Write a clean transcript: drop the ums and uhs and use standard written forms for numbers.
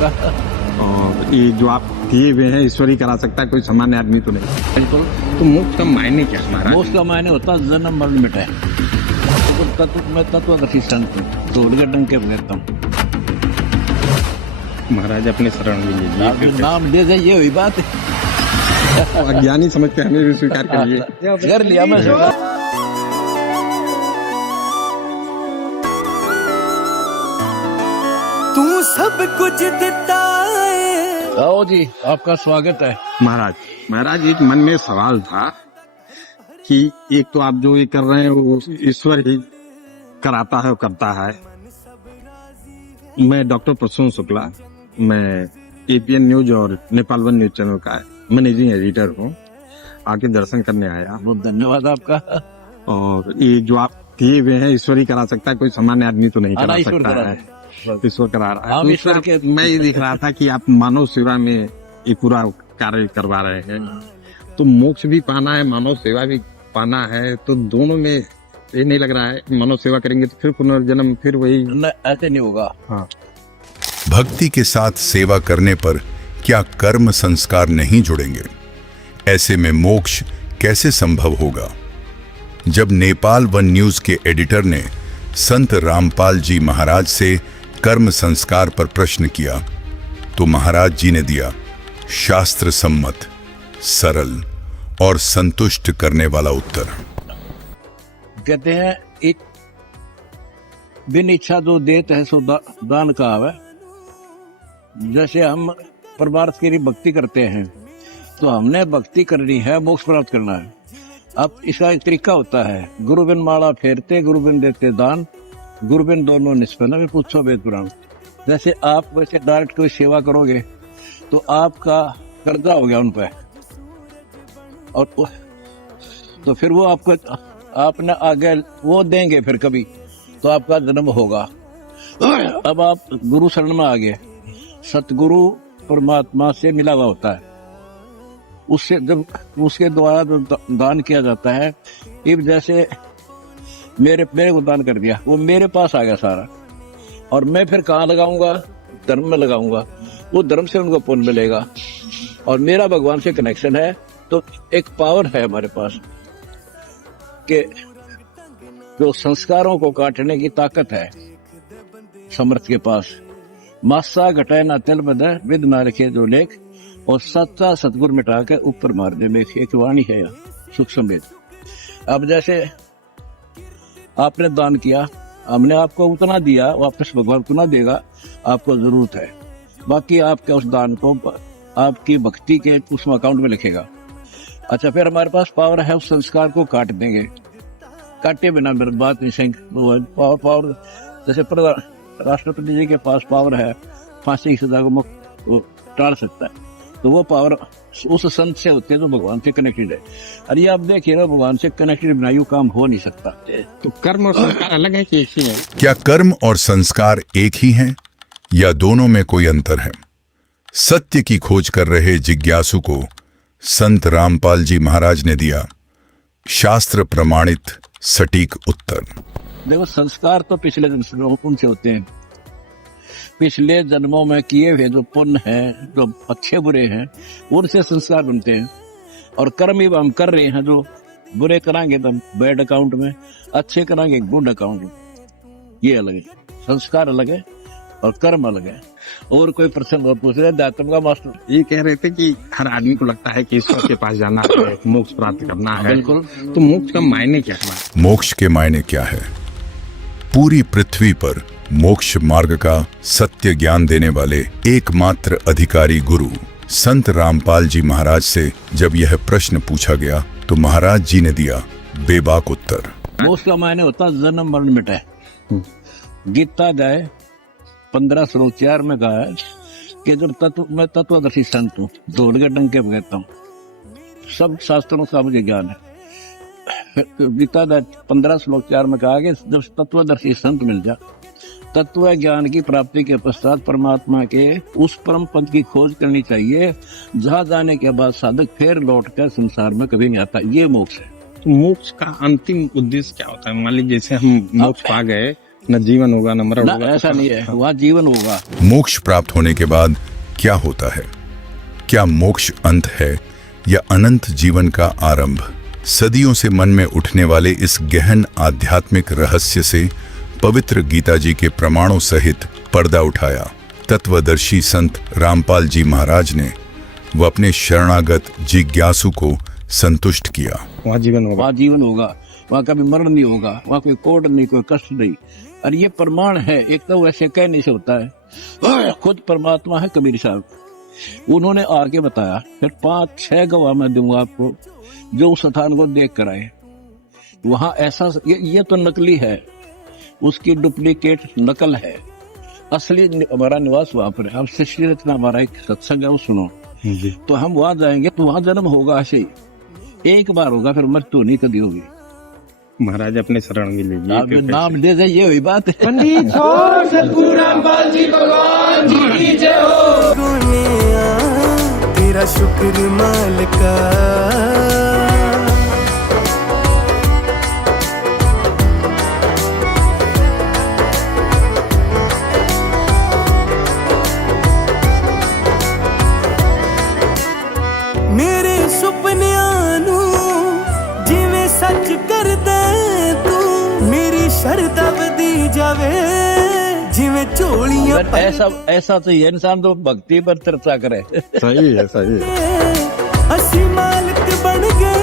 आपका? और ये जो आप किए हुए हैं ईश्वर ही करा सकता है, कोई सामान्य आदमी तो नहीं। बिल्कुल। तो मोक्ष का मायने क्या है महाराज? मोक्ष का मायने होता है जन्म मरण मिटे। तो तत्व मैं तत्वदर्शी संत हूँ, ढोल के डंके बजाता हूँ। महाराज अपने शरण में लीजिए। नाम दे दे, ये हुई बात है। अज्ञानी समझ के हमें भी स्वीकार करिए। कर लिया मैं। तू सब कुछ देता है। आओ जी, आपका स्वागत है। महाराज एक मन में सवाल था कि एक तो आप जो ये कर रहे हैं वो ईश्वर ही कराता है और करता है। मैं डॉक्टर प्रसून शुक्ला, मैं एपीएन न्यूज और नेपाल वन न्यूज चैनल का मैनेजिंग एडिटर हूँ। आके दर्शन करने आया। बहुत धन्यवाद आपका। और ये जो आप किए हुए हैं ईश्वर ही करा सकता है, कोई सामान्य आदमी तो नहीं करा ईश्वर सकता करा है। ईश्वर करा रहा है। हम ईश्वर के मैं ये दिख रहा था कि आप मानव सेवा में ये पूरा कार्य करवा रहे हैं। तो मोक्ष भी पाना है, मानव सेवा भी पाना है, तो दोनों में ये नहीं लग रहा है मानव सेवा करेंगे तो फिर पुनर्जन्म फिर वही? ऐसे नहीं होगा। हाँ। भक्ति के साथ सेवा करने पर क्या कर्म संस्कार नहीं जुड़ेंगे? ऐसे में मोक्ष कैसे संभव होगा? जब नेपाल वन न्यूज के एडिटर ने संत रामपाल जी महाराज से कर्म संस्कार पर प्रश्न किया तो महाराज जी ने दिया शास्त्र सम्मत, सरल और संतुष्ट करने वाला उत्तर। कहते हैं एक बिन इच्छा जो देत है सो दान का है। जैसे हम परमार्थ के लिए भक्ति करते हैं तो हमने भक्ति करनी है, मोक्ष प्राप्त करना है। अब इसका एक तरीका होता है, गुरु बिन माला फेरते गुरु बिन देते दान, गुरु बिन दोनों निष्पन्न भी पूछो वेद पुराण। जैसे आप वैसे डायरेक्ट कोई सेवा करोगे तो आपका कर्जा हो गया उन पर, और तो फिर वो आपको आपने आगे वो देंगे फिर कभी तो आपका जन्म होगा। अब आप गुरु शरण में आ गए, सतगुरु परमात्मा से मिला हुआ होता है। उससे जब उसके द्वारा जो दान किया जाता है, इब जैसे मेरे को दान कर दिया, वो मेरे पास आ गया सारा, और मैं फिर कहाँ लगाऊंगा? धर्म में लगाऊंगा। वो धर्म से उनको पुण्य मिलेगा, और मेरा भगवान से कनेक्शन है। तो एक पावर है हमारे पास कि जो संस्कारों को काटने की ताकत है समर्थ के पास। मासा घटाए ना तिल बदे विद ना लिखे जो लेख, और सच्चा सतगुर मिटा के ऊपर मार दे में। एक वाणी है सूक्ष्म वेद। अब जैसे आपने दान किया, हमने आपको उतना दिया, वापस भगवान उतना देगा, आपको जरूरत है। बाकी आपके उस दान को आपकी भक्ति के उस अकाउंट में लिखेगा। अच्छा, फिर हमारे पास पावर है उस संस्कार को काट देंगे। काटे बिना मेरी बात नहीं। पावर जैसे राष्ट्रपति जी के पास पावर है फांसी की सजा को टाल सकता है, तो वो पावर उस संत से होते हैं जो भगवान से कनेक्टेड है। अरे आप देखिए ना, भगवान से कनेक्टेड बिना यूं काम हो नहीं सकता। तो कर्म और संस्कार अलग है कि एक ही है? क्या कर्म और संस्कार एक ही हैं या दोनों में कोई अंतर है? सत्य की खोज कर रहे जिज्ञासु को संत रामपाल जी महाराज ने दिया शास्त्र प्रमाणित सटीक उत्तर। देखो, संस्कार तो पिछले जन्म से होते हैं। पिछले जन्मों में किए हुए जो पुण्य हैं, जो अच्छे बुरे हैं, उनसे संस्कार बनते हैं। और कर्म ही हम कर रहे हैं, जो बुरे कराएंगे तो बैड अकाउंट में, अच्छे कराएंगे गुड अकाउंट में। ये अलग है, संस्कार अलग है और कर्म अलग है। और कोई प्रश्न और पूछ रहे? अध्यात्म का मास्टर ये कह रहे थे कि हर आदमी को लगता है कि ईश्वर के पास जाना है, मोक्ष प्राप्त करना है। बिल्कुल। तो मोक्ष का मायने क्या है? मोक्ष के मायने क्या है? पूरी पृथ्वी पर मोक्ष मार्ग का सत्य ज्ञान देने वाले एकमात्र अधिकारी गुरु संत रामपाल जी महाराज से जब यह प्रश्न पूछा गया तो महाराज जी ने दिया बेबाक उत्तर। मोक्ष का मायने होता है जन्म मरण मिटे। गीता गाय 15 श्लोक 4 में कहा है कि जब मैं तत्वदर्शी संत हूँ, ढोल के डंके बजाता हूँ। सब शास्त्रों का मुझे ज्ञान है। गीता 15 श्लोक 4 में कहा कि जब तत्वदर्शी संत मिल जा, तत्व ज्ञान की प्राप्ति के पश्चात परमात्मा के उस परम पद की खोज करनी चाहिए, जहाँ जाने के बाद साधक फिर लौट कर संसार में कभी नहीं आता। ये मोक्ष है। तो मोक्ष का अंतिम उद्देश्य क्या होता है? मान लीजिए जैसे हम मोक्ष पा गए न जीवन होगा न मरण ना, होगा। ऐसा नहीं है, वहाँ जीवन होगा। मोक्ष प्राप्त होने के बाद क्या होता है? क्या मोक्ष अंत है या अनंत जीवन का आरंभ? सदियों से मन में उठने वाले इस गहन आध्यात्मिक रहस्य से पवित्र गीता जी के प्रमाणों सहित पर्दा उठाया तत्वदर्शी संत रामपाल जी महाराज ने। वो अपने शरणागत जिज्ञासु को संतुष्ट किया। वहाँ जीवन होगा। वहाँ जीवन होगा, वहाँ कभी मरण नहीं होगा, वहाँ कोई कोड नहीं, कोई कष्ट नहीं। और ये प्रमाण है, एक तो वैसे कह नहीं सकता है, खुद परमात्मा है कबीर साहब, उन्होंने आके बताया। फिर 5-6 गवाह मैं दूंगा आपको जो उस स्थान को देख कर आए। वहाँ ऐसा ये तो नकली है, उसकी डुप्लीकेट नकल है, असली हमारा निवास वहाँ पर है। अब श्री रत्ना हमारा एक सत्संग है, वो सुनो। जी। तो हम वहाँ जाएंगे तो वहाँ जन्म होगा, ऐसे ही एक बार होगा, फिर मृत्यु नहीं कभी होगी। महाराज अपने शरण में लीजिए। आप जो नाम दे दे, ये हुई बात है। पंडित सतगुरु रामपाल जी भगवान जी की जय हो। तेरा शुक्र मालिका, मेरे सुपनिਆਂ ਨੂੰ ਜਿਵੇਂ ਸੱਚ ਕਰਦਾ ਤੂੰ, ਮੇਰੀ ਸ਼ਰਧਾ ਵਧੀ ਜਾਵੇ ਜਿਵੇਂ ਝੋਲੀਆਂ पर ऐसा चाहिए इंसान तो भक्ति पर चर्चा करे। सही है, सही है। ਅਸੀਂ ਮਾਲਕ ਬਣ ਗਏ